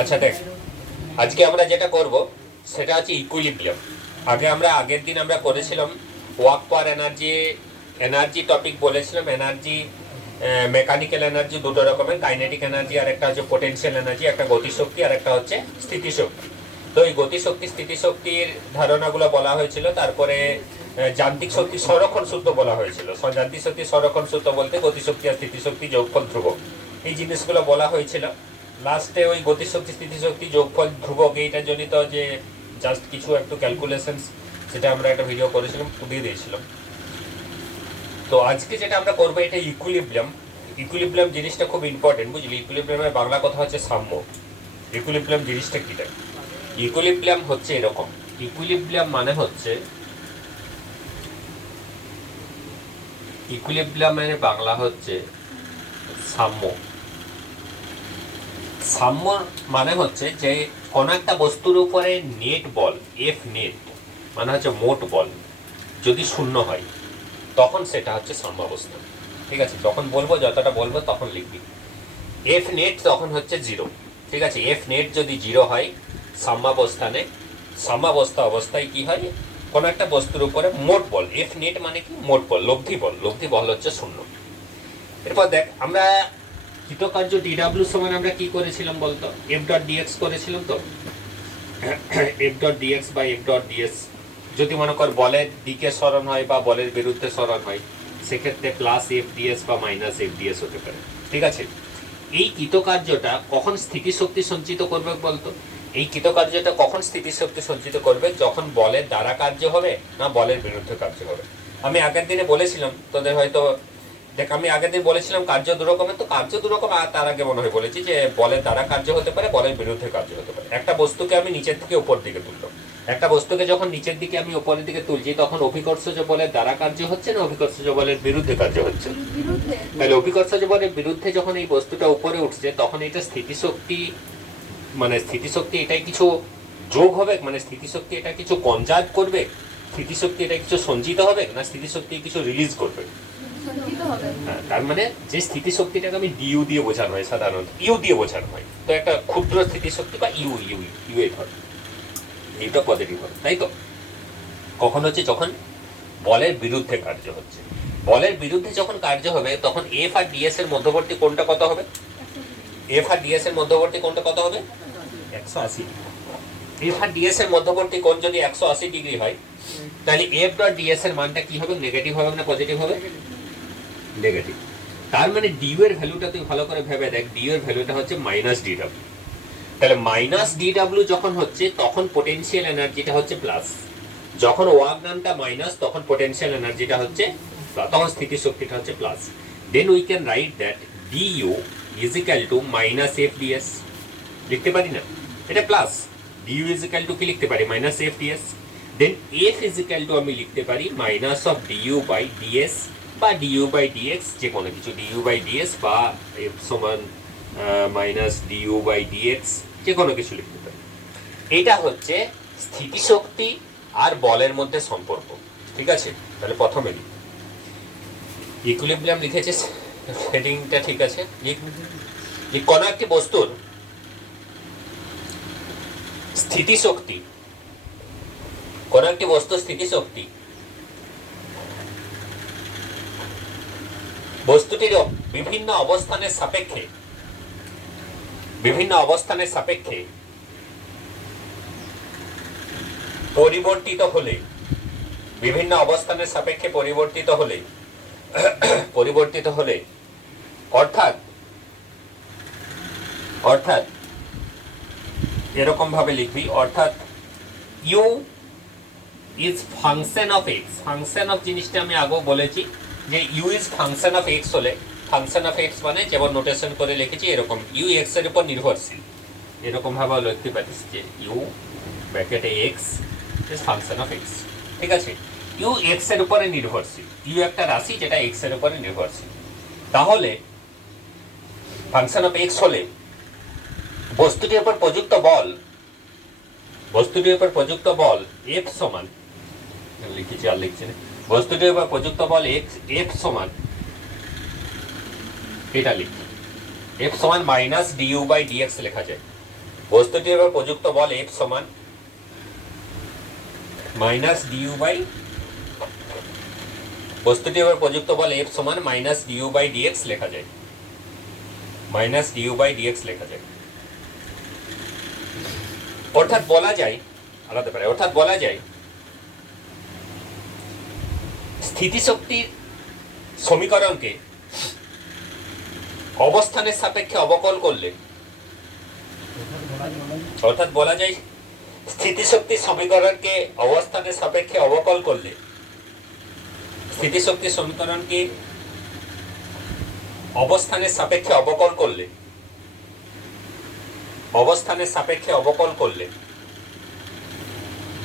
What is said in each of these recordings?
আচ্ছা দেখ, আজকে আমরা যেটা করব সেটা হচ্ছে ইকুইলিব্রিয়াম। আগের দিন আমরা করেছিলাম ওয়ার্ক পার এনার্জি, এনার্জি টপিক বলেছিলাম। এনার্জি, মেকানিক্যাল এনার্জি দুটো রকমের, কাইনেটিক এনার্জি আর একটা হচ্ছে পোটেনশিয়াল এনার্জি, একটা গতিশক্তি আর একটা হচ্ছে স্থিতিশক্তি। তো এই গতিশক্তি স্থিতিশক্তির ধারণাগুলো বলা হয়েছিল। তারপরে যান্ত্রিক শক্তি সংরক্ষণ সূত্র বলা হয়েছিল। যান্ত্রিক শক্তি সংরক্ষণ সূত্র বলতে গতিশক্তি আর স্থিতিশক্তি যোগফল ধ্রুবক, এই জিনিসগুলো বলা হয়েছিল। লাস্টে ওই গতিশক্তি স্থিতিশক্তি যোগফল ধ্রুবক এইটা জনিত যে জাস্ট কিছু একটু ক্যালকুলেশন, সেটা আমরা একটা ভিডিও করেছিলাম, দিয়ে দিয়েছিলাম। তো আজকে যেটা আমরা করবো এটা ইকুইলিব্রিয়াম। ইকুইলিব্রিয়াম জিনিসটা খুব ইম্পর্টেন্ট, বুঝলি? ইকুইলিব্রিয়ামের বাংলা কথা হচ্ছে সাম্য। ইকুইলিব্রিয়াম জিনিসটা কি? দেখ, ইকুইলিব্রিয়াম হচ্ছে এরকম। ইকুইলিব্রিয়াম মানে হচ্ছে, ইকুইলিব্রিয়ামের বাংলা হচ্ছে সাম্য। সাম্য মানে হচ্ছে যে কোনো একটা বস্তুর উপরে নেট বল, এফ নেট মানে হচ্ছে মোট বল, যদি শূন্য হয় তখন সেটা হচ্ছে সাম্যাবস্থা। ঠিক আছে? যখন বলবো, যতটা বলবো তখন লিখবি। এফ নেট তখন হচ্ছে জিরো। ঠিক আছে? এফ নেট যদি জিরো হয় সাম্যাবস্থানে, সাম্যাবস্থা অবস্থায় কি হয়? কোনো একটা বস্তুর উপরে মোট বল, এফ নেট মানে কি? মোট বল, লব্ধি বল। লব্ধি বল হচ্ছে শূন্য। এরপর দেখ, আমরা কৃতকার্য ডিডাব্লিউ সমান আমরা কি করেছিলাম বলতো? এফ ডট ডিএক্স করেছিলাম। তো এফ ডট ডিএক্স বা এফ ডট ডিএস যদি মনে কর বলের দিকে সরণ হয় বা বলের বিরুদ্ধে সরণ হয়, সেক্ষেত্রে প্লাস এফ ডিএস বা মাইনাস এফ ডিএস হতে পারে। ঠিক আছে? এই কৃতকার্যটা কখন স্থিতিশক্তি সঞ্চিত করবে বলতো? এই কৃতকার্যটা কখন স্থিতিশক্তি সঞ্চিত করবে? যখন বলের দ্বারা কার্য হবে না বলের বিরুদ্ধে কার্য হবে। আমি আগের দিনে বলেছিলাম তোদের হয়তো, দেখ আমি আগের দিন বলেছিলাম কার্য দু রকমের। তো কার্য দু রকম, আর তার আগে মনে হয় বলেছি যে বলের দ্বারা কার্য হতে পারে, বলের বিরুদ্ধে কার্য হতে পারে। একটা বস্তুকে আমি নিচের থেকে উপর দিকে তুললাম, একটা বস্তুকে যখন নিচের দিকে আমি উপরের দিকে তুলছি তখন অভিকর্ষজ বলের দ্বারা কার্য হচ্ছে না অভিকর্ষজ বলের বিরুদ্ধে কার্য হচ্ছে? তাহলে অভিকর্ষজ বলের বিরুদ্ধে যখন এই বস্তুটা উপরে উঠছে তখন এটা স্থিতিশক্তি, মানে স্থিতিশক্তি এটাই কিছু যোগ হবে, মানে স্থিতিশক্তি এটা কিছু কনজার্ভ করবে, স্থিতিশক্তি এটা কিছু সঞ্চিত হবে না স্থিতিশক্তি কিছু রিলিজ করবে? হ্যাঁ, তার মানে যে স্থিতিশক্তিটাকে আমি ডিইউ দিয়ে বোঝানো হয়, সাধারণত ইউ দিয়ে বোঝানো হয়। তো একটা ক্ষুদ্র স্থিতিশক্তি বা ইউ ইউ ইউ এ ধর, এইটা পজিটিভ হবে, তাই তো? কখন হচ্ছে? যখন বলের বিরুদ্ধে কার্য হচ্ছে। বলের বিরুদ্ধে যখন কার্য হবে তখন এফ আর ডিএস এর মধ্যবর্তী কোণটা কত হবে? এফ আর ডিএস এর মধ্যবর্তী কোণটা কত হবে? 180। এফ আর ডিএস এর মধ্যবর্তী কোণ যদি 180 ডিগ্রি হয়, তাহলে এফ ডট ডিএস এর মানটা কি হবে? নেগেটিভ হবে না পজিটিভ হবে? নেগেটিভ। তার মানে ডিউ এর ভ্যালুটা তুই ভালো করে ভেবে দেখ, ডিউ এর ভ্যালুটা হচ্ছে মাইনাস ডিডব্লিউ। তাহলে মাইনাস ডিডব্লিউ যখন হচ্ছে তখন পোটেনশিয়াল এনার্জিটা হচ্ছে প্লাস। যখন ওয়ার্ক ডানটা মাইনাস তখন পোটেনশিয়াল এনার্জিটা হচ্ছে, তখন স্থিতিশক্তিটা হচ্ছে plus. Then we can write that dU is equal to minus F dS. লিখতে পারি না? এটা plus. DU is equal to কি লিখতে পারি? Minus F dS. Then F is equal to আমি লিখতে পারি minus of dU by dS বা ডিইউ বাই ডিএক্স, যে কোনো কিছু, ডিইউ বাই ডিএস বা এফ সমান মাইনাস ডিইউ বাই ডিএক্স, যে কোনো কিছু লিখতে পারি। এটা হচ্ছে স্থিতিশক্তি আর বলের মধ্যে সম্পর্ক। ঠিক আছে? তাহলে প্রথমে ইকুইলিব্রিয়াম লিখেছিস, হেডিংটা ঠিক আছে। কোনো একটি বস্তুর স্থিতিশক্তি, কোন একটি বস্তুর স্থিতিশক্তি বস্তুটির বিভিন্ন অবস্থানের সাপেক্ষে, বিভিন্ন অবস্থানের সাপেক্ষে পরিবর্তিত হলে, বিভিন্ন অবস্থানের সাপেক্ষে পরিবর্তিত হলে, পরিবর্তিত হলে অর্থাৎ অর্থাৎ এরকম ভাবে লিখবি, অর্থাৎ U is function of X. Function of জিনিসটা আমি আগেও বলেছি যে U is function of X হলে, ফাংশন অফ এক্স মানে যেমন নোটেশন করে লিখেছি এরকম, ইউ এক্স এর উপর নির্ভরশীল, এরকম ভাবে লিখতে পারিস যে ইউ ব্র্যাকেটে X is function of X. ঠিক আছে? ইউ এক্স এর উপরে নির্ভরশীল, ইউ একটা রাশি যেটা এক্স এর উপরে নির্ভরশীল। তাহলে ফাংশন অফ এক্স হলে বস্তুটির উপর প্রযুক্ত বল, বস্তুটির উপর প্রযুক্ত বল এফ সমান, লিখেছি আর লিখছি না, বস্তুটির উপর প্রযুক্ত বল এফ সমান, এটা লিখি এফ সমান মাইনাস ডিইউ বাই ডিএক্স লেখা যায়। বস্তুটির উপর প্রযুক্ত বল এফ সমান মাইনাস ডিইউ বাই, বস্তুটির উপর প্রযুক্ত বল এফ সমান মাইনাস ডিইউ বাই ডিএক্স লেখা যায়, মাইনাস ডিইউ বাই ডিএক্স লেখা যায়। অর্থাৎ বলা যায়, আলাদা পারে, অর্থাৎ বলা যায় স্থিতিশক্তির সমীকরণকে অবস্থানের সাপেক্ষে অবকল করলে, অর্থাৎ বলা যায় স্থিতিশক্তির সমীকরণকে অবস্থানের সাপেক্ষে অবকল করলে, স্থিতিশক্তির সমীকরণকে অবস্থানের সাপেক্ষে অবকল করলে, অবস্থানের সাপেক্ষে অবকল করলে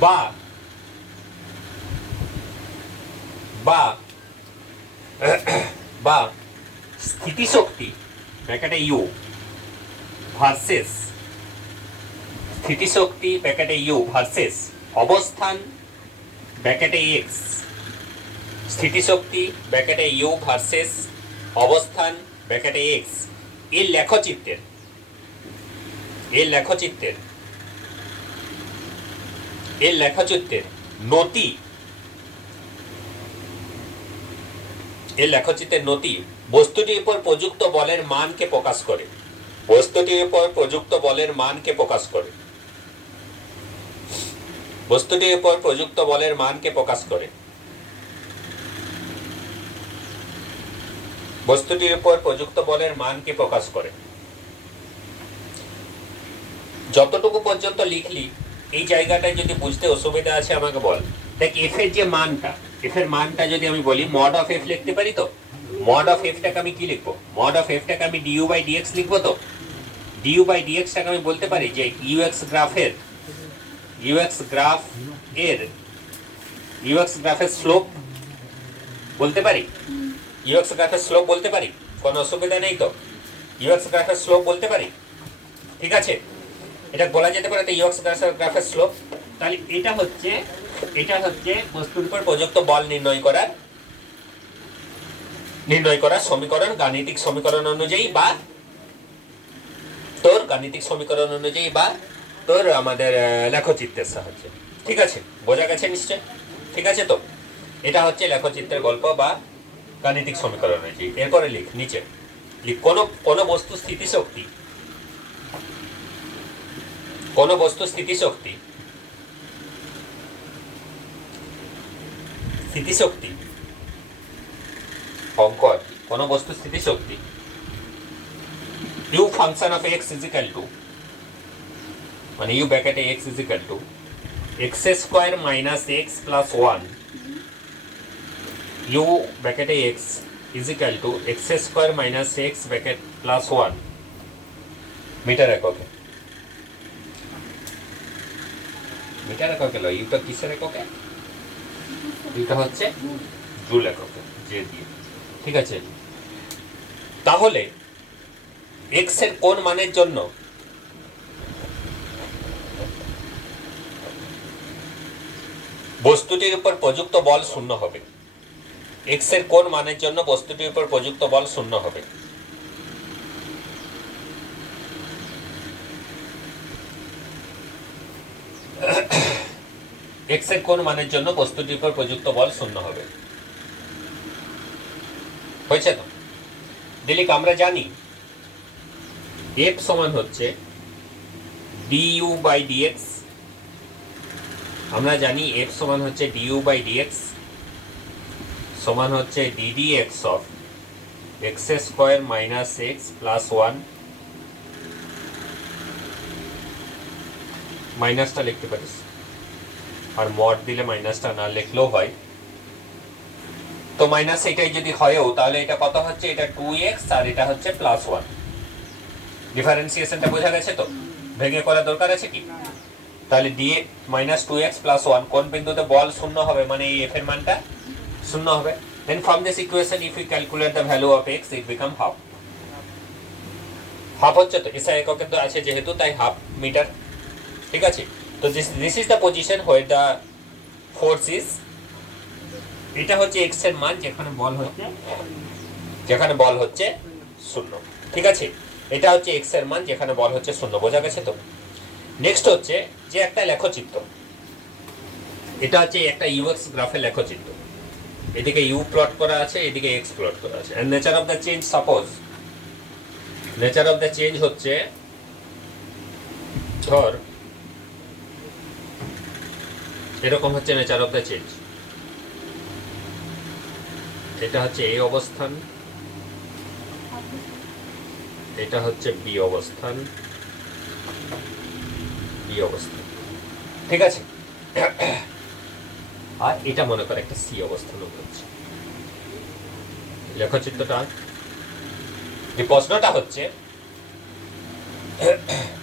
বা বা বা স্থিতিশক্তি ব্র্যাকেটে ইউ ভার্সেস, স্থিতিশক্তি ব্র্যাকেটে ইউ ভার্সেস অবস্থান ব্র্যাকেটে এক্স, স্থিতিশক্তি ব্র্যাকেটে ইউ ভার্সেস অবস্থান ব্র্যাকেটে এক্স এর লেখচিত্রের, এর লেখচিত্রের, এর লেখচিত্রের নতি, এর লেখচিত্রের নতি বস্তুটির উপর প্রযুক্ত বলের মানকে প্রকাশ করে, বস্তুটির উপর প্রযুক্ত বলের মানকে প্রকাশ করে, বস্তুটির উপর প্রযুক্ত বলের মানকে প্রকাশ করে, বস্তুটির উপর প্রযুক্ত বলের মানকে প্রকাশ করে। যতটুকু পর্যন্ত লিখলি এই জায়গাটায় যদি বুঝতে অসুবিধা আছে আমাকে বল। দেখ এফ এর যে মানটা, এফ এর মানটা যদি আমি বলি মড অফ এফ লিখতে পারি তো, মড অফ এফটাকে আমি কি লিখবো, মড অফ এফটাকে আমি ডিইউ বাই ডিএক্স লিখবো তো, ডিইউ বাই ডিএক্সটাকে আমি বলতে পারি যে ইউএক্স গ্রাফের, ইউএক্স গ্রাফ এর, ইউএক্স গ্রাফের স্লোপ বলতে পারি, ইউএক্স গ্রাফের স্লোপ বলতে পারি, কোনো অসুবিধা নেই তো, ইউএক্স গ্রাফের স্লোপ বলতে পারি, ঠিক আছে, এটা বলা যেতে পারে তো ইউএক্স গ্রাফের স্লোপ। তাহলে এটা হচ্ছে, এটা হচ্ছে বস্তুর উপর প্রযুক্ত বল নির্ণয় করার সমীকরণ, গাণিতিক সমীকরণ অনুযায়ী বা তোর গাণিতিক সমীকরণ অনুযায়ী বা তোর আমাদের লেখচিত্রের সাহায্যে। ঠিক আছে, বোঝা গেছে নিশ্চয়? ঠিক আছে তো, এটা হচ্ছে লেখচিত্রের গল্প বা গাণিতিক সমীকরণ অনুযায়ী। এরপরে লিখ নিচে, লিখ কোন বস্তু স্থিতিশক্তি, কোন বস্তু স্থিতিশক্তি, স্থিতিশক্তি অঙ্ক আর কি, কোন বস্তু স্থিতিশক্তি u function of x is equal to, মানে u bracket x is equal to x square minus x plus 1, u bracket x is equal to x square minus x bracket plus 1 metre এককে, metre এককে লয়, Yuta কিসের এককে, এটা হচ্ছে joule এককে, যে দিয়ে। ঠিক আছে, তাহলে x এর কোন মানের জন্য বস্তুটির উপর প্রযুক্ত বল শূন্য হবে, x এর কোন মানের জন্য বস্তুটির উপর প্রযুক্ত বল শূন্য হবে? x এর কোন মানের জন্য বস্তুটির উপর প্রযুক্ত বল শূন্য হবে? হয়েছে তো? দিলিক আমরা জানি f সমান হচ্ছে du বাই dx, আমরা জানি f সমান হচ্ছে du বাই dx সমান হচ্ছে ddx of x square minus x plus 1, মাইনাসটা লিখতে পারিস, আর মড দিলে মাইনাসটা না লিখলেও হয়। তো মাইনাস এটাই যদি হয়ও তাহলে এটা কত হচ্ছে, এটা 2x আর এটা হচ্ছে প্লাস 1। ডিফারেন্সিয়েশনটা বোঝা গেছে তো? ভেঙে করা দরকার আছে কি? তাহলে দিয়ে মাইনাস 2x প্লাস 1 কোন বিন্দুতে বল শূন্য হবে, মানে এই f এর মানটা শূন্য হবে। Then from this equation if you calculate the value of x it become half. Half হচ্ছে তো এসআই এককে তো আছে যেহেতু, তাই হাফ মিটার। ঠিক আছে, তো this is the position where the force is, এটা হচ্ছে x এর মান যেখানে বল হচ্ছে, যেখানে বল হচ্ছে শূন্য। ঠিক আছে, এটা হচ্ছে এক্স এর মান, যেখানে বল হচ্ছে 0। বোঝা গেছে তো? নেক্সট হচ্ছে যে একটা লেখচিত্র, এটা হচ্ছে একটা ইউএক্স গ্রাফের লেখচিত্র। এদিকে ইউ প্লট করা আছে, এদিকে এক্স প্লট করা আছে। And nature of the change, suppose nature of the change হচ্ছে, ধর এরকম হচ্ছে নেচার অফ দ্য চেঞ্জ। এটা হচ্ছে এই অবস্থান, এটা হচ্ছে বি অবস্থান, বি অবস্থান, ঠিক আছে? আর এটা মনে করে একটা সি অবস্থান হচ্ছে। লেখচিত্রটা,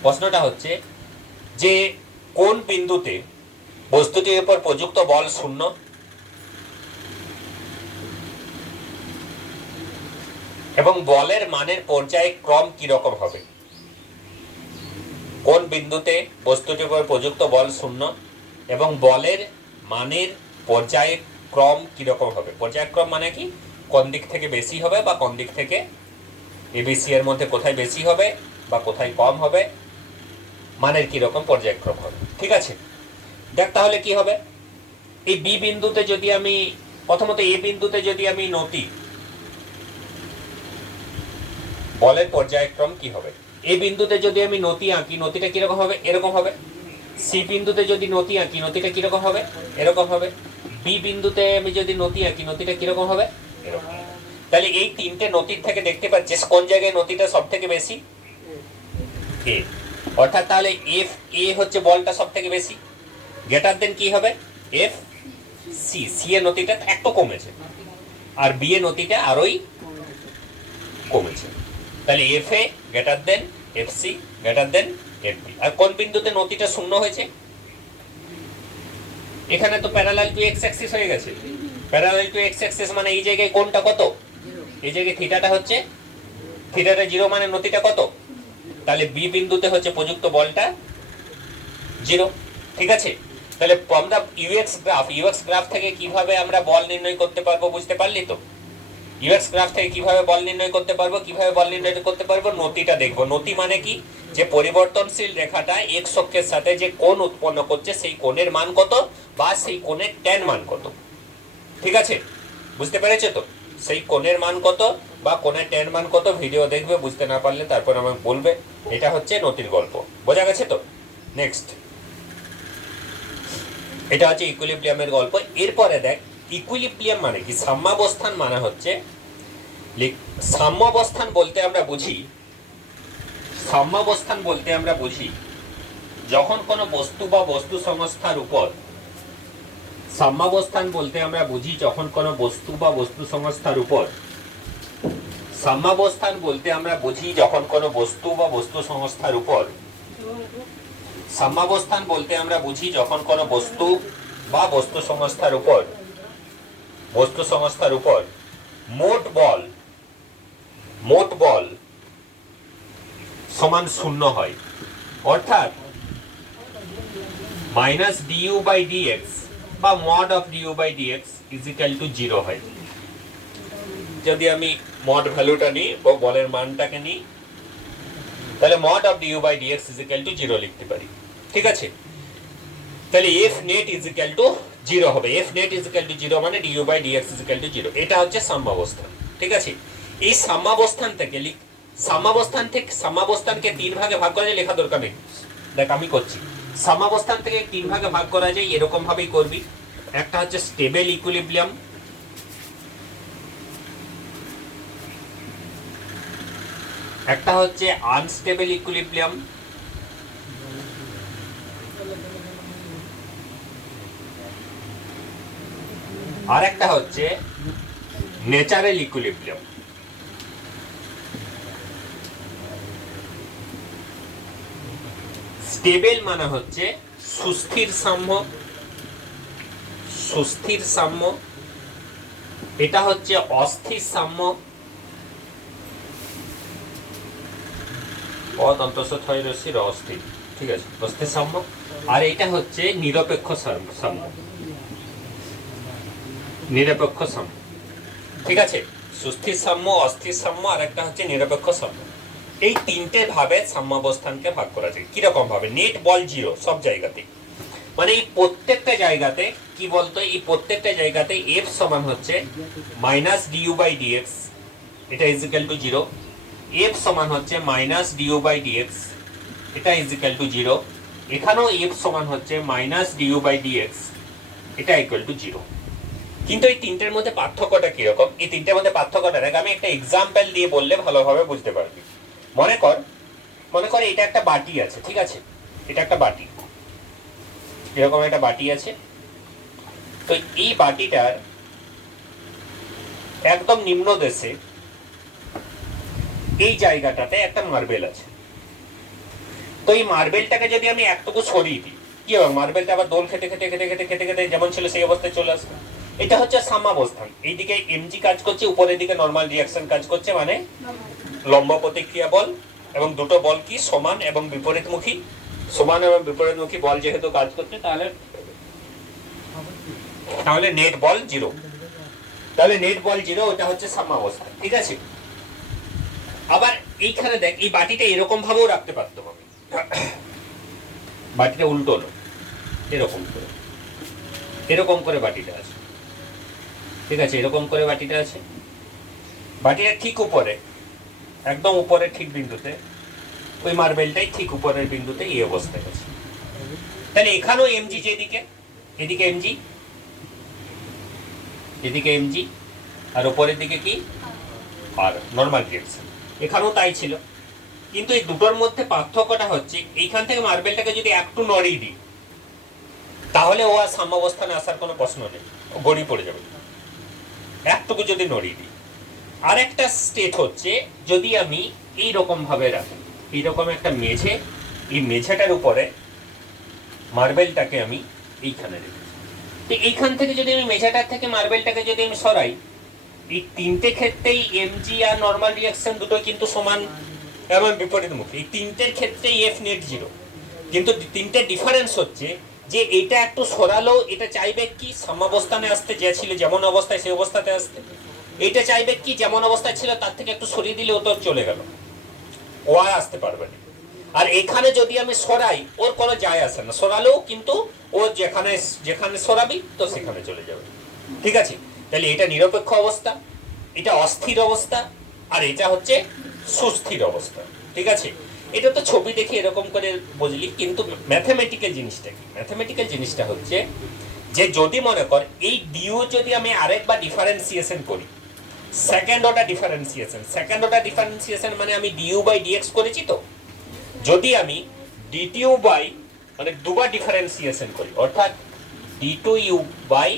প্রশ্নটা হচ্ছে যে কোন বিন্দুতে বস্তুটির উপর প্রযুক্ত বল 0 এবং বলের মানের পর্যায় ক্রম কিরকম হবে। কোন বিন্দুতে বস্তুটির উপর প্রযুক্ত বল 0 এবং বলের মানের পর্যায় ক্রম কিরকম হবে। পর্যায়ক্রম মানে কি? কোন দিক থেকে বেশি হবে বা কোন দিক থেকে, এবিসি এর মধ্যে কোথায় বেশি হবে বা কোথায় কম হবে, মানের কিরকম পর্যায়ক্রম হবে। ঠিক আছে, দেখ তাহলে কি হবে। এই বি বিন্দুতে যদি আমি, প্রথমত এ বিন্দুতে যদি আমি নতি, বলের পর্যায়ক্রম কি হবে। এই বিন্দুতে যদি আমি নতি আঁকি, নতিটা কিরকম হবে, এরকম হবে। সি বিন্দুতে যদি নতি আঁকি, নতিটা কিরকম হবে, এরকম হবে। বি বিন্দুতে আমি যদি নতি আঁকি, নতিটা কিরকম হবে, এরকম। তাহলে এই তিনটে নতির থেকে দেখতে পাচ্ছিস কোন জায়গায় নতিটা সব থেকে বেশি, এ। অর্থাৎ তাহলে এফ এ হচ্ছে বলটা সব থেকে বেশি, গ্রেটার দেন কি হবে, এফ সি। সি এর নতিটা একটু কমেছে, আর বি এর নতিটা আরোই কমেছে। তাহলে F A greater than F C greater than F B. আর কোন বিন্দুতে নতিটা 0 হয়েছে, এখানে তো প্যারালাল টু এক্স অ্যাক্সিস হয়ে গেছে। প্যারালাল টু এক্স অ্যাক্সিস মানে এই জায়গায় কোনটা কত, এই জায়গায় থিটাটা হচ্ছে, থিটাটা 0 মানে নতিটা কত। তাহলে বি বিন্দুতে হচ্ছে প্রযুক্ত বলটা 0। ঠিক আছে, তাহলে আমরা ইউএক্স গ্রাফ থেকে কিভাবে আমরা বল নির্ণয় করতে পারবো, বুঝতে পারলি তো? ইউএক্স গ্রাফ থেকে কিভাবে বল নির্ণয় করতে পারবো, কিভাবে বল নির্ণয় করতে পারবো, নতিটা দেখবো। নতি মানে কি, যে পরিবর্তনশীল রেখাটা এক্স অক্ষের সাথে যে কোণ উৎপন্ন করছে সেই কোণের মান কত বা সেই কোণের ট্যান মান কত। ঠিক আছে, বুঝতে পেরেছো তো? সেই কোণের মান কত বা কোণের ট্যান মান কত, ভিডিও দেখবে, বুঝতে না পারলে তারপর আমাকে বলবে। এটা হচ্ছে নতির গল্প, বোঝা গেছে তো? নেক্সট, এটা হচ্ছে ইকুইলিব্রিয়ামের গল্প। এরপরে দেখ, ইকুইলিব্রিয়াম মানে কি, সাম্যাবস্থান মানে হচ্ছে, সাম্যাবস্থান বলতে আমরা বুঝি, সাম্যাবস্থান বলতে আমরা বুঝি যখন কোনো বস্তু বা বস্তু সংস্থার উপর, সাম্যাবস্থান বলতে আমরা বুঝি যখন কোনো বস্তু বা বস্তু সংস্থার উপর, সাম্যাবস্থান বলতে আমরা বুঝি যখন কোনো বস্তু বা বস্তু সংস্থার উপর, সাম্যাবস্থান বলতে আমরা বুঝি যখন কোনো বস্তু বা বস্তু সংস্থার উপর, বস্তু সংস্থার উপর মোট বল সমান 0 হয়। অর্থাৎ মাইনাস ডিইউ বাই ডিএক্স বা mod of dU by dx is equal to 0 হয়। যদি আমি মড ভ্যালুটা নিই বা বলের মানটাকে নিই, তাহলে mod of dU by dx is equal to 0 লিখতে পারি। ঠিক আছে, তাহলে F net is equal to 0 হবে। F net is equal to 0 মানে dU by dx is equal to 0। এটা হচ্ছে সাম্যাবস্থান। ঠিক আছে, এই সাম্যাবস্থান থেকে সাম্যাবস্থানকে 3 ভাগে ভাগ করা যায়, লেখা দরকার নেই, দেখ আমি করছি। সাম্যাবস্থান থেকে 3 ভাগে ভাগ করা যায়, এরকম ভাবেই করবি। একটা হচ্ছে স্টেবল ইকুইলিব্রিয়াম, একটা হচ্ছে আনস্টেবল ইকুইলিব্রিয়াম, আর একটা হচ্ছে ন্যাচারাল ইকুইলিব্রিয়াম। স্টেবল মানে হচ্ছে সুস্থির সাম্য, সুস্থির সাম্য। এটা হচ্ছে অস্থির সাম্য, অস্থির। ঠিক আছে, অস্থির সাম্য। আর এটা হচ্ছে নিরপেক্ষ সাম্য, নিরপেক্ষ সাম্য। ঠিক আছে, সুস্থির সাম্য, অস্থির সাম্য, আর একটা হচ্ছে নিরপেক্ষ সাম্য। এই তিনটে ভাবে সাম্যাবস্থানকে ভাগ করা যায়। কিরকম ভাবে? নেট বল জিরো সব জায়গাতে, মানে এই প্রত্যেকটা জায়গাতে কি বলতো, এই প্রত্যেকটা জায়গাতে এফ সমান হচ্ছে মাইনাস ডিউ বাই ডিএক্স, এটা is equal two zero. F সমান হচ্ছে মাইনাস ডিউ বাই ডিএক্স, এটা ইজ ইকুয়াল টু জিরো। এখানেও এফ সমান হচ্ছে মাইনাস ডিউ বাই ডিএক্স, এটা ইকুয়াল টু জিরো। কিন্তু এই তিনটের মধ্যে পার্থক্যটা কিরকম, এই তিনটের মধ্যে পার্থক্যটা দেখ, আমি একটা এক্সাম্পল দিয়ে বললে ভালোভাবে বুঝতে পারবি। মনে কর এটা একটা বাটি আছে, ঠিক আছে, এটা একটা বাটি, এরকম একটা বাটি আছে। তো এই বাটিটার একদম নিম্ন দেশে এই জায়গাটাতে একটা মার্বেল আছে। তো এই মার্বেলটাকে যদি আমি একটুকু সরিয়ে দিই, কি হবে? মার্বেলটা আবার দোল খেতে খেতে খেতে খেতে খেতে খেতে যেমন ছিল সেই অবস্থায় চলে আসবে। এটা হচ্ছে সাম্যাবস্থান। এইদিকে এমজি কাজ করছে, উপরের দিকে নর্মাল রিঅ্যাকশন কাজ করছে, মানে লম্ব প্রতিক্রিয়া বল, এবং দুটো বল কি সমান এবং বিপরীতমুখী, সমান এবং বিপরীতমুখী বল যেহেতু কাজ করছে, তাহলে নেট বল জিরো। তাহলে নেট বল জিরো, ওটা হচ্ছে সাম্যাবস্থা, ঠিক আছে। আবার এইখানে দেখ, এই বাটিটা এরকম ভাবেও রাখতে পারতাম আমি, বাটিটা উল্টো না, এরকম করে বাটিটা আছে, ঠিক আছে, এরকম করে বাটিটা আছে। বাটিটা ঠিক উপরে, একদম উপরে ঠিক বিন্দুতে ওই মার্বেলটাই ঠিক উপরের বিন্দুতে এই অবস্থায় আছে। তাহলে এখানেও এমজি, যেদিকে এদিকে এমজি, এদিকে এমজি, আর উপরের দিকে কি আর নর্মাল রিঅ্যাকশন, এখানেও তাই ছিল। কিন্তু এই দুটোর মধ্যে পার্থক্যটা হচ্ছে, এইখান থেকে মার্বেলটাকে যদি একটু নড়িয়ে দিই, তাহলে ও আর সাম্যাবস্থানে আসার কোনো প্রশ্ন নেই, ও গড়িয়ে পড়ে যাবে। একটুকু যদি নড়িয়ে দিই। আর একটা স্টেট হচ্ছে, যদি আমি এইরকম ভাবে রাখি, এইরকম একটা মেঝে, এই মেঝেটার উপরে মার্বেলটাকে আমি এইখানে রেখেছি। তো এইখান থেকে যদি আমি মেঝেটার থেকে মার্বেলটাকে যদি আমি সরাই, এই তিনটে ক্ষেত্রেই এমজি আর নর্মাল রিঅ্যাকশন দুটো কিন্তু সমান এবং বিপরীতমুখী। এই তিনটের ক্ষেত্রেই এফ নেট জিরো। কিন্তু তিনটে ডিফারেন্স হচ্ছে যে এটা একটু সরালো, এটা চাইবে কি সাম্যাবস্থানে আসতে, যে ছিল যেমন অবস্থায় সেই অবস্থাতে আসতে। এটা চাইবে কি যেমন অবস্থায় ছিল তার থেকে একটু সরিয়ে দিলে ও তো চলে গেল, ও আর আসতে পারবে না। আর এখানে যদি আমি সরাই, ওর কোনো যায় আসে না, সরালেও কিন্তু ও যেখানে যেখানে সরাবি তো সেখানে চলে যাবে, ঠিক আছে। তাহলে এটা নিরপেক্ষ অবস্থা, এটা অস্থির অবস্থা, আর এটা হচ্ছে সুস্থির অবস্থা, ঠিক আছে। এটা তো ছবি দেখে এরকম করে বুঝলি, কিন্তু ম্যাথমেটিক্যাল জিনিসটা কি? ম্যাথমেটিক্যাল জিনিসটা হচ্ছে যে যদি মনে কর এই ডিউ যদি আমি আরেকবার ডিফারেন্সিয়েশন করি, সেকেন্ড অর্ডার ডিফারেন্সিয়েশন মানে আমি ডিউ বাই ডিএক্স করেছি। তো যদি আমি ডিটিউ বাই মানে দুবার ডিফারেন্সিয়েশন করি, অর্থাৎ d2u বাই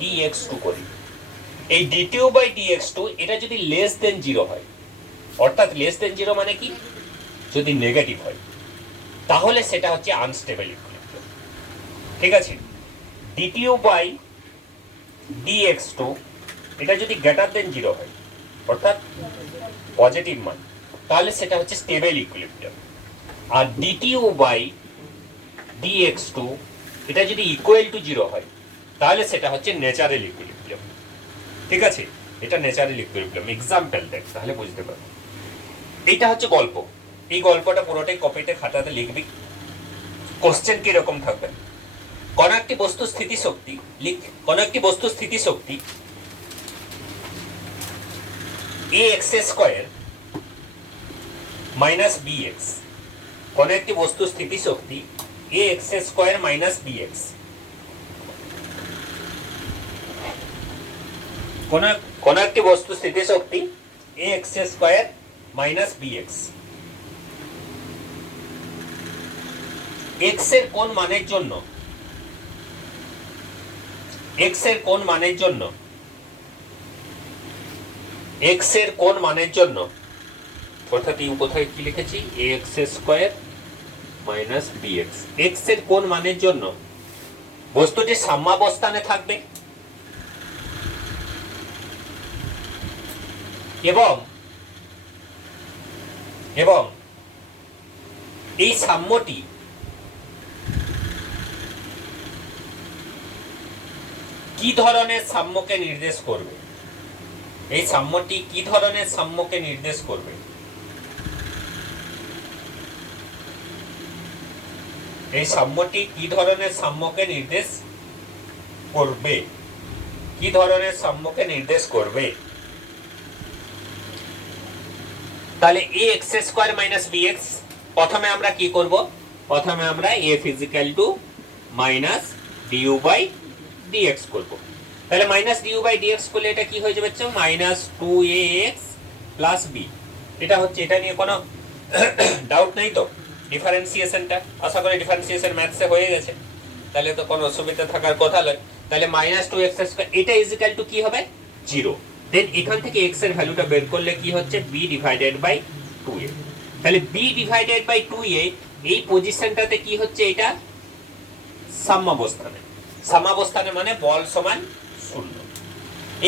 dx2 করি, এই d2 বাই dx2 এটা যদি লেস দেন 0 হয়, অর্থাৎ লেস দেন 0 মানে কি, যদি নেগেটিভ হয়, তাহলে সেটা হচ্ছে আনস্টেবল ইকুইলিব্রিয়াম, ঠিক আছে। d2 বাই dx2 এটা যদি গ্রেটার দেন 0 হয়, অর্থাৎ পজিটিভ মান, তাহলে সেটা হচ্ছে stable equilibrium. R d2 by dx2 এটা যদি ইকুয়াল টু 0 হয়, তাহলে সেটা হচ্ছে ন্যাচারাল ইকুইলিব্রিয়াম, ঠিক আছে। এটা ন্যাচারাল ইকুইলিব্রিয়াম। এক্সাম্পল দেখ, তাহলে বুঝতে পারবো। এইটা হচ্ছে গল্প, এই গল্পটা পুরোটাই কপিতে খাতাতে লিখবি। কোশ্চেন কি রকম থাকবে? কোন একটি বস্তু স্থিতিশক্তি লিখ, কোন একটি বস্তু স্থিতিশক্তি ax স্কয়ার মাইনাস bx, কোন একটি বস্তু স্থিতিশক্তি ax স্কয়ার মাইনাস bx, কোন একটি বস্তু স্থিতিশক্তি ax square minus bx, x এর কোন মানের জন্য, x এর কোন মানের জন্য, x এর কোন মানের জন্য, অর্থাৎ এই কোথায় কি লিখেছি, ax square minus bx, x এর কোন মানের জন্য বস্তুটি সাম্যাবস্থানে থাকবে এবং এবং এই সাম্যটি কি ধরনের সাম্যকে নির্দেশ করবে, এই সাম্যটি কি ধরনের সাম্যকে নির্দেশ করবে, এই সাম্যটি কি ধরনের সাম্যকে নির্দেশ করবে? কি ধরনের সাম্যকে নির্দেশ করবে? তাহলে a x square minus bx, প্রথমে আমরা কি করব? প্রথমে আমরা f is equal to minus du by dx করব। তাহলে মাইনাস du বাই dx করলে এটা কি হয়ে যাবে? Minus 2ax plus b। এটা হচ্ছে, এটা নিয়ে কোনো ডাউট নাই তো? ডিফারেন্সিয়েশনটা আশা করি ডিফারেন্সিয়েশন ম্যাথসে হয়ে গেছে, তাহলে তো কোনো অসুবিধা থাকার কথা নয়। তাহলে মাইনাস 2x স্কয়ার এটা ইজিক্যাল টু কি হবে? 0। দেন এখান থেকে x এর ভ্যালুটা বের করলে কি হচ্ছে? b divided by 2a। তাহলে b ডিভাইডেড বাই 2a এই পজিশনটাতে কি হচ্ছে? এটা সাম্যাবস্থানে। সাম্যাবস্থানে মানে বল সমান 0।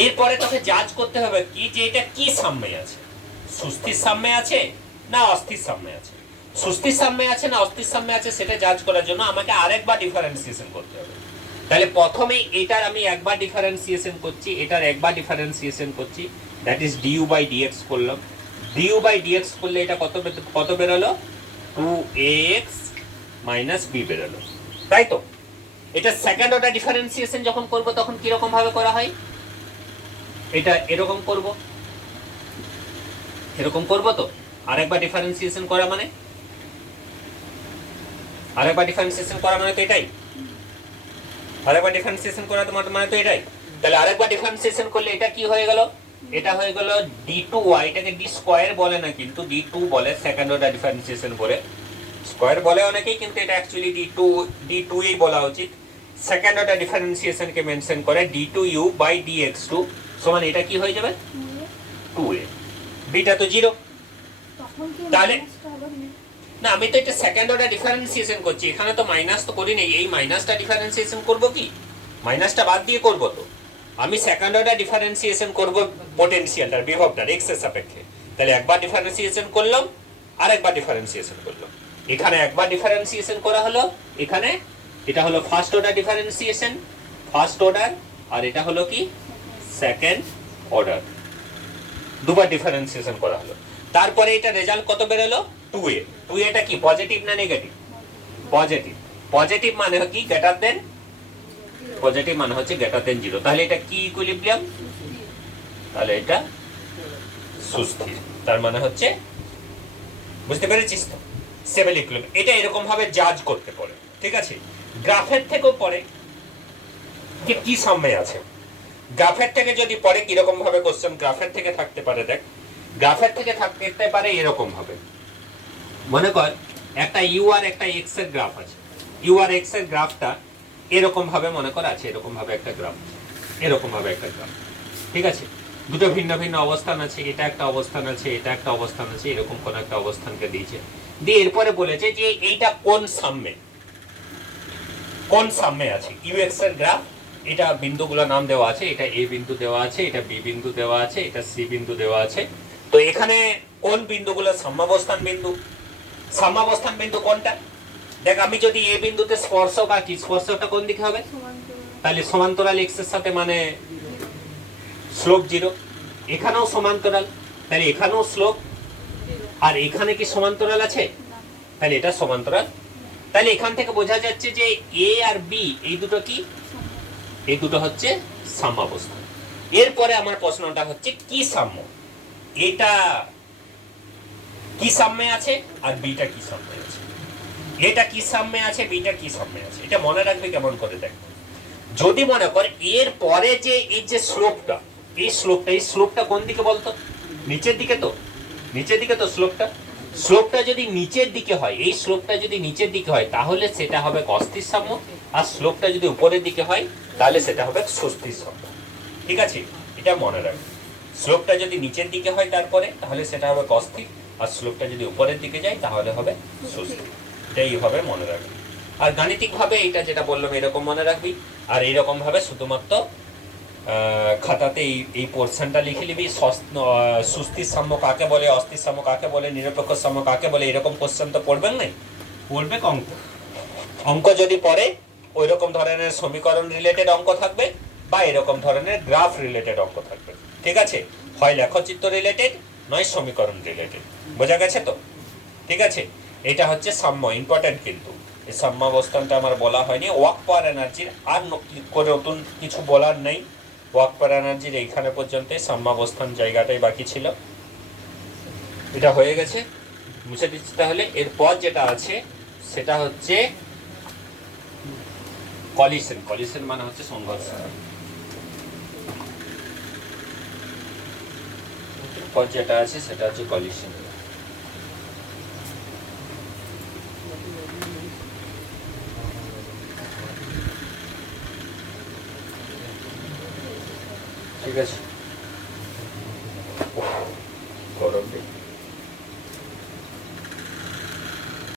এরপরে তোকে জাজ করতে হবে কি, যে এটা কি সাম্যে আছে? সুস্থির সাম্যে আছে না অস্থির সাম্যে আছে? সুস্থির সাম্যে আছে না অস্থির সাম্যে আছে সেটা জাজ করার জন্য আমাকে আরেকবার ডিফারেন্সিয়েশন করতে হবে। তাহলে প্রথমে এটার আমি একবার ডিফারেন্সিয়েশন করছি, এটার একবার ডিফারেন্সিয়েশন করছি, that is du by dx করলাম। du বাই dx করলে এটা কত বেরোলো? 2ax মাইনাস b বেরোলো, তাই তো? এটা সেকেন্ড অর্ডার ডিফারেন্সিয়েশন যখন করব তখন কি রকম ভাবে করা হয়? এটা এরকম করব, এরকম করব তো। আরেকবার ডিফারেন্সিয়েশন করা মানে, আরেকবার ডিফারেন্সিয়েশন করা মানে তো এটাই। আরেকবার ডিফারেন্সিয়েশন করা তোমার মানে তো এটাই। তাহলে আরেকবার ডিফারেন্সিয়েশন করলে এটা কি হয়ে গেল? এটা হয়ে গেল d2y। এটাকে d স্কয়ার বলে না, কিন্তু d2 বলে, সেকেন্ড অর্ডার ডিফারেন্সিয়েশন বলে। স্কয়ার বলে অনেকেই, কিন্তু এটা অ্যাকচুয়ালি d2 এই বলা উচিত। সেকেন্ড অর্ডার ডিফারেন্সিয়েশনকে মেনশন করে d2u বাই dx2 সমান এটা কি হয়ে যাবে? 2a। বিটা তো 0। তাহলে না, আমি তো এটা সেকেন্ড অর্ডার ডিফারেন্সিয়েশন করছি, এখানে তো মাইনাস তো করি নাই। এই মাইনাসটা ডিফারেন্সিয়েশন করব কি? মাইনাসটা বাদ দিয়ে করব তো। আমি সেকেন্ড অর্ডার ডিফারেন্সিয়েশন করব পটেনশিয়ালটার, বিভবটার x এর সাপেক্ষে। তাহলে একবার ডিফারেন্সিয়েশন করলাম, আরেকবার ডিফারেন্সিয়েশন করলাম। এখানে একবার ডিফারেন্সিয়েশন করা হলো, এখানে এটা হলো first order differentiation, first order, আর এটা হলো কি? Second order. দুবার ডিফারেন্সিয়েশন করা হলো। তারপরে এটা রেজাল্ট কত বেরোলো? 2a। 2a টা কি পজিটিভ না নেগেটিভ? পজিটিভ। পজিটিভ মানে কি? গ্রেটার দেন, পজিটিভ মানে হচ্ছে গ্রেটার দেন 0। তাহলে এটা কি ইকুইলিব্রিয়াম? তাহলে এটা সুস্থির। তার মানে হচ্ছে, বুঝতে পেরেছিস তো? Stable equilibrium. এটা এরকম ভাবে জাজ করতে পারে, ঠিক আছে? গ্রাফের থেকেও পড়ে যে কি সাম্যে আছে। গ্রাফের থেকে যদি পড়ে কিরকম ভাবে কোশ্চেন গ্রাফের থেকে থাকতে পারে? দেখ, গ্রাফের থেকে থাকতে পারে এরকম ভাবে। মনে কর একটা ইউ আর একটা এক্স এর গ্রাফ আছে। ইউ আর এক্স এর গ্রাফটা এরকম ভাবে মনে কর আছে, এরকম ভাবে একটা গ্রাফ, এরকম ভাবে একটা গ্রাফ, ঠিক আছে? দুটো ভিন্ন ভিন্ন অবস্থান আছে, এটা একটা অবস্থান আছে, এটা একটা অবস্থান আছে, এরকম কোন একটা অবস্থানকে দিয়েছে। দিয়ে এরপরে বলেছে যে এইটা কোন সাম্যে, কোন সাম্যে আছে ইউ এক্স এর গ্রাফ। এটা বিন্দুগুলোর নাম দেওয়া আছে, এটা এ বিন্দু দেওয়া আছে, এটা বি বিন্দু দেওয়া আছে, এটা সি বিন্দু দেওয়া আছে। তো এখানে কোন বিন্দুগুলো সাম্যাবস্থান বিন্দু? সাম্যাবস্থান বিন্দু কোনটা? দেখ, আমি যদি এ বিন্দুতে স্পর্শক আঁকি, স্পর্শকটা কোন দিকে হবে? তাহলে সমান্তরাল এক্স এর সাথে, মানে স্লোপ 0। এখানেও সমান্তরাল, তাহলে এখানেও স্লোপ। আর এখানে কি সমান্তরাল আছে? তাহলে এটা সমান্তরাল। তাহলে এখান থেকে বোঝা যাচ্ছে যে এ আর বি এই দুটো কি? এই দুটো হচ্ছে সাম্যাবস্থান। এরপরে আমার প্রশ্নটা হচ্ছে কি সাম্য? এটা কি সাম্যে আছে আর বিটা কি সাম্যে আছে? এটা কি সাম্যে আছে, বিটা কি সাম্যে আছে? এটা মনে রাখবে কেমন করে? দেখ, যদি মনে কর এর পরে যে এই যে স্লোপটা, এই স্লোপটা কোন দিকে বলতো? নিচের দিকে তো, নিচের দিকে তো স্লোপটা। স্লোপটা যদি নিচের দিকে হয়, এই স্লোপটা যদি নিচের দিকে হয় তাহলে সেটা হবে অস্থির সাম্য, আর স্লোপটা যদি উপরের দিকে হয় তাহলে সেটা হবে সুস্থির সাম্য, ঠিক আছে? এটা মনে রাখবে। স্লোপটা যদি নিচের দিকে হয় তারপরে, তাহলে সেটা হবে অস্থির, আর স্লোপটা যদি উপরের দিকে যায় তাহলে হবে সুস্থির। এইভাবে মনে রাখবি। আর গাণিতিকভাবে এটা যেটা বললাম এরকম মনে রাখবি। আর এইরকম ভাবে শুধুমাত্র খাতাতে এই পোর্শনটা লিখে নিবি। সুস্থির সাম্য কাকে বলে, অস্থির সাম্য কাকে বলে, নিরপেক্ষ সাম্য কাকে বলে, এরকম কোশ্চেন তো পড়বেন না? পড়বে অঙ্ক। অঙ্ক যদি পড়ে ওই রকম ধরনের সমীকরণ রিলেটেড অঙ্ক থাকবে, বা এরকম ধরনের গ্রাফ রিলেটেড অঙ্ক থাকবে, ঠিক আছে? হয় লেখচিত্র রিলেটেড, নয় সমীকরণ রিলেটেড। বোঝা গেছে তো? ঠিক আছে, এটা হচ্ছে সাম্য, ইম্পর্টেন্ট কিন্তু। এই সাম্যাবস্থানটা আমার বলা হয়নি। ওয়ার্ক পাওয়ার এনার্জির আর করে নতুন কিছু বলার নেই। ওয়ার্ক পাওয়ার এনার্জির এইখানে পর্যন্ত সাম্যাবস্থান জায়গাটাই বাকি ছিল, এটা হয়ে গেছে, মুছে দিচ্ছি। তাহলে এরপর যেটা আছে সেটা হচ্ছে কলিশন। কলিশন মানে হচ্ছে সংঘর্ষ। এরপর যেটা আছে সেটা হচ্ছে কলিশন। ঠিক আছে।